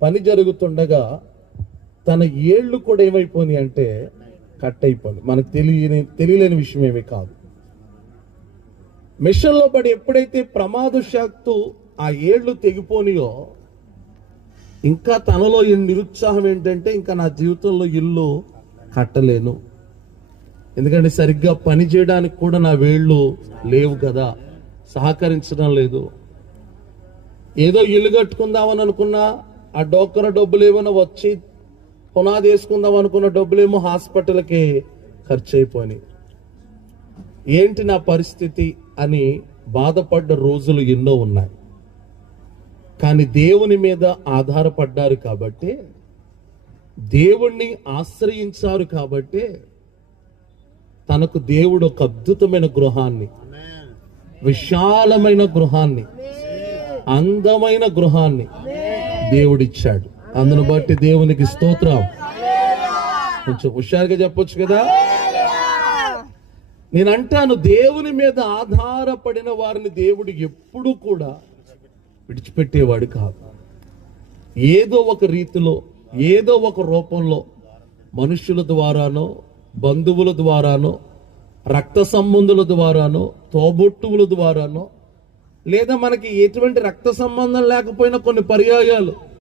పని జరుగుతుండగా తన ఏళ్ళు కూడా ఏమైపోయినాయి అంటే కట్ అయిపోయింది. మనకు తెలియలేని విషయం ఏమీ కాదు. మిషన్లో పడి ఎప్పుడైతే ప్రమాదశాత్తు ఆ ఏళ్ళు తెగిపోనియో, ఇంకా తనలో నిరుత్సాహం ఏంటంటే ఇంకా నా జీవితంలో ఇల్లు కట్టలేను, ఎందుకంటే సరిగ్గా పని చేయడానికి కూడా నా వేళ్ళు లేవు కదా, సహకరించడం లేదు. ఏదో ఇల్లు కట్టుకుందామని అనుకున్నా ఆ డోక్కర డబ్బులు ఏమైనా వచ్చి పునాది వేసుకుందాం అనుకున్న డబ్బులేమో హాస్పిటల్కి ఖర్చు అయిపోయినాయి. ఏంటి నా పరిస్థితి అని బాధపడ్డ రోజులు ఎన్నో ఉన్నాయి. కానీ దేవుని మీద ఆధారపడ్డారు కాబట్టి, దేవుణ్ణి ఆశ్రయించారు కాబట్టి తనకు దేవుడు ఒక అద్భుతమైన గృహాన్ని, విశాలమైన గృహాన్ని, అందమైన గృహాన్ని దేవుడిచ్చాడు. అందును బట్టి దేవునికి స్తోత్రం. కొంచెం హుషారుగా చెప్పొచ్చు కదా. నేనంటాను, దేవుని మీద ఆధారపడిన వారిని దేవుడు ఎప్పుడూ కూడా విడిచిపెట్టేవాడు కాదు. ఏదో ఒక రీతిలో, ఏదో ఒక రూపంలో, మనుషుల ద్వారానో, బంధువుల ద్వారానో, రక్త సంబంధుల ద్వారానో, తోబుట్టువుల ద్వారానో, లేదా మనకి ఎటువంటి రక్త సంబంధం లేకపోయినా కొన్ని పర్యాయాలు